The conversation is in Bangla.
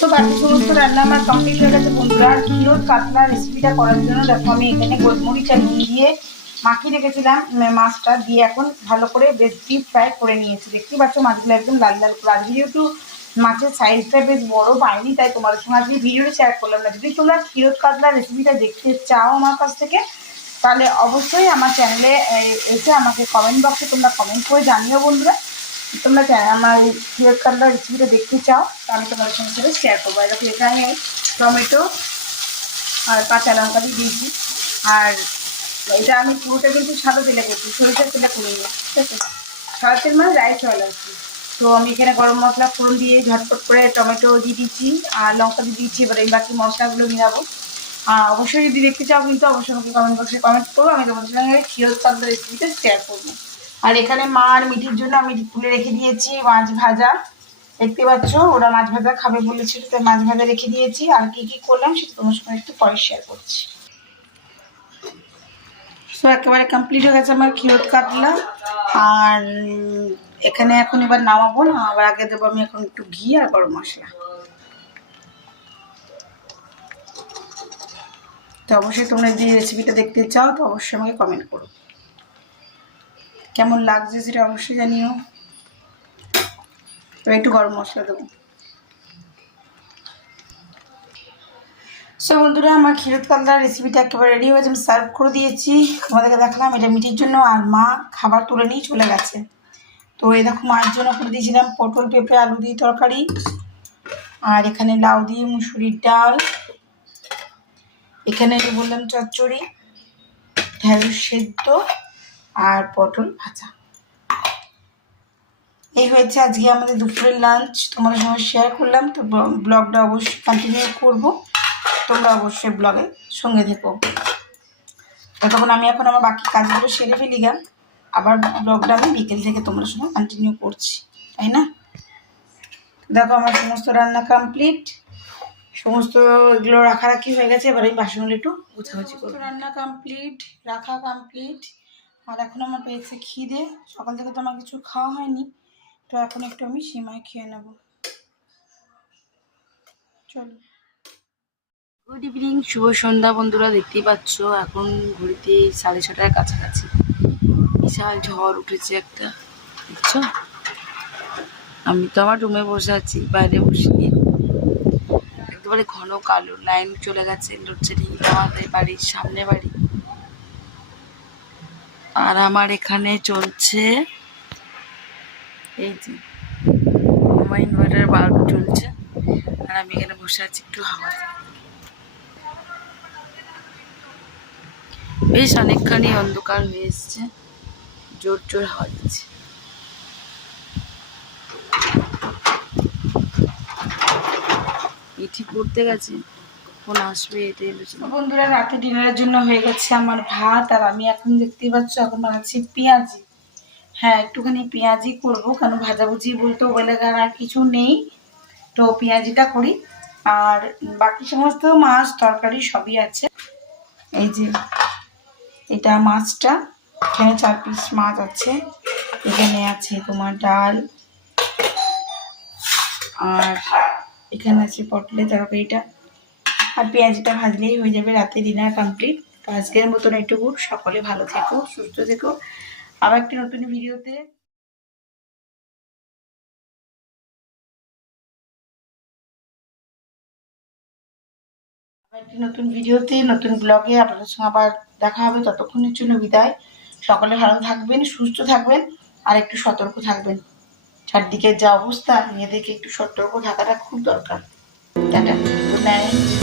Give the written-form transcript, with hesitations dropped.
তো বাকি সমস্ত রান্না আমার কমপ্লিট হয়ে গেছে বন্ধুরা। আর ক্ষীরোদ কাতলা রেসিপিটা করার জন্য দেখো আমি এখানে গোলমরিচ আর নুন দিয়ে মাখিয়ে রেখেছিলাম মাছটা দিয়ে এখন ভালো করে বেশ ডিপ ফ্রাই করে নিয়েছি। দেখতেই পাচ্ছ মাছগুলো একদম লাল লাল করে। আজকে যেহেতু মাছের সাইজটা বেশ বড় পাইনি তাই তোমাদের সঙ্গে আজকে ভিডিওটা শেয়ার করলাম না। যদি তোমরা ক্ষীরোদ কাতলা রেসিপিটা দেখতে চাও আমার কাছ থেকে তাহলে অবশ্যই আমার চ্যানেলে এসে আমাকে কমেন্ট বক্সে তোমরা কমেন্ট করে জানিও বন্ধুরা। তোমরা আমার ক্ষীরোদ কাতলা রেসিপিটা দেখতে চাও তা আমি তোমাদের সঙ্গে সাথে শেয়ার করবো। এরকম এখানে টমেটো আর কাঁচা লঙ্কা দিয়ে দিয়েছি। আর এটা আমি পুরোটা কিন্তু সাদা তেলে করছি, সরিষার তেলে করিনি, ঠিক আছে? সাদা তেল মানে রাইস অয়েল আর কি। তো আমি এখানে গরম মশলা ফোড়ন দিয়ে ঝটপট করে টমেটো দিয়ে দিচ্ছি আর লঙ্কা দিয়ে দিচ্ছি। এবার এই বাকি মশলাগুলো মিলাবো। অবশ্যই যদি দেখতে চাও কিন্তু অবশ্যই আমাকে কমেন্ট বক্সে কমেন্ট করবো, আমি তোমাদের সঙ্গে ক্ষীরোদ কাতলা রেসিপিটা শেয়ার করবো। আর এখানে মা আর মিঠির জন্য আমি তুলে রেখে দিয়েছি মাছ ভাজা। দেখতে পাচ্ছ ওরা মাছ ভাজা খাবে বলেছিল তাই মাছ ভাজা রেখে দিয়েছি। আর কি কি করলাম সেটা তোমার সঙ্গে একটু পরে শেয়ার করছি। সো একেবারে কমপ্লিট হয়ে গেছে আমার ক্ষীরোদ কাতলা। আর এখানে এখন এবার নামাবো না, আবার আগে দেবো আমি এখন একটু ঘি আর গরম মশলা। তো অবশ্যই তোমরা যদি রেসিপিটা দেখতে চাও তো অবশ্যই আমাকে কমেন্ট করো, কেমন লাগছে সেটা অবশ্যই জানিও। এবার একটু গরম মশলা দেবো। সো বন্ধুরা আমার ক্ষীরোদ কাতলার রেসিপিটা একেবারে রেডি হয়েছে, আমি সার্ভ করে দিয়েছি। তোমাদেরকে দেখালাম এটা মিঠির জন্য, আর মা খাবার তুলে নিয়ে চলে গেছে। তো এই দেখো মায়ের জন্য করে দিয়েছিলাম পটল পেঁপে আলু দিয়ে তরকারি। আর এখানে লাউ দিয়ে মুসুরির ডাল। এখানে যে বললাম চচ্চড়ি, ঢেঁড়স সেদ্ধ আর পটল ভাজা। এই হয়েছে আজকে আমাদের দুপুরের লাঞ্চ, তোমাদের সঙ্গে শেয়ার করলাম। তো ব্লগটা অবশ্যই কন্টিনিউ করবো, তোমরা অবশ্যই ব্লগের সঙ্গে থেকো। তখন আমি এখন আমার বাকি কাজগুলো সেরে ফেলি গা, আবার ব্লগটা আমি বিকেল থেকে তোমাদের সঙ্গে কন্টিনিউ করছি, তাই না? দেখো আমার সমস্ত রান্না কমপ্লিট, সমস্ত এগুলো রাখারাখি হয়ে গেছে। এবার আমি বাসনগুলো একটু গুছাগুছি করবো। রান্না কমপ্লিট, রাখা কমপ্লিট। আর এখন আমার পেয়েছে খিদে, সকাল থেকে তো আমার কিছু খাওয়া হয়নি। তো এখন একটু আমি সিমাই খেয়ে নেব। চলো, গুড ইভিনিং, শুভ সন্ধ্যা বন্ধুরা। দেখতেই পাচ্ছ এখন ঘড়িতে 6:30টার কাছাকাছি। বিশাল ঝড় উঠেছে একটা, বুঝছো? আমি তো আমার রুমে বসে আছি, বাইরে বসিনি। একেবারে ঘন কালো, লাইন চলে গেছে, লোডশেডিং আমাদের বাড়ির সামনে বাড়ি। আর আমার এখানে চলছে এই যে আমার ইনভার্টার বাল্ব চলছে, আর আমি এখানে বসে আছি একটু হাওয়া। বেশ অনেকখানি অন্ধকার হয়ে এসছে, জোর জোর হাওয়া দিচ্ছে। মিঠি পড়তে গেছে, কখন আসবে এটাই বুঝি। বন্ধুরা রাতে ডিনারের জন্য হয়ে গেছে আমার ভাত, আর আমি এখন দেখতেই পাচ্ছ এখন বানাচ্ছি পেঁয়াজি। হ্যাঁ একটুখানি পেঁয়াজি করবো, কেন ভাজাভুজি বলতে ওবেলা আর কিছু নেই, তো পেঁয়াজিটা করি। আর বাকি সমস্ত মাছ তরকারি সবই আছে। এই যে এটা মাছটা, এখানে 4 পিস মাছ আছে। এখানে আছে তোমার ডাল, আর এখানে আছে পটলের তরকারিটা, আর পেঁয়াজিটা ভাজলেই হয়ে যাবে, রাতে ডিনার কমপ্লিট। তো আজকের মতন এইটুকু, সকলে ভালো থেকো, সুস্থ থেকো। আবার একটি নতুন ভিডিওতে নতুন ব্লগে আপনাদের সঙ্গে আবার দেখা হবে। ততক্ষণের জন্য বিদায়। সকলে ভালো থাকবেন, সুস্থ থাকবেন, আর একটু সতর্ক থাকবেন। চারদিকের যা অবস্থা, মেয়েদেরকে একটু সতর্ক থাকাটা খুব দরকার। Tata, good night.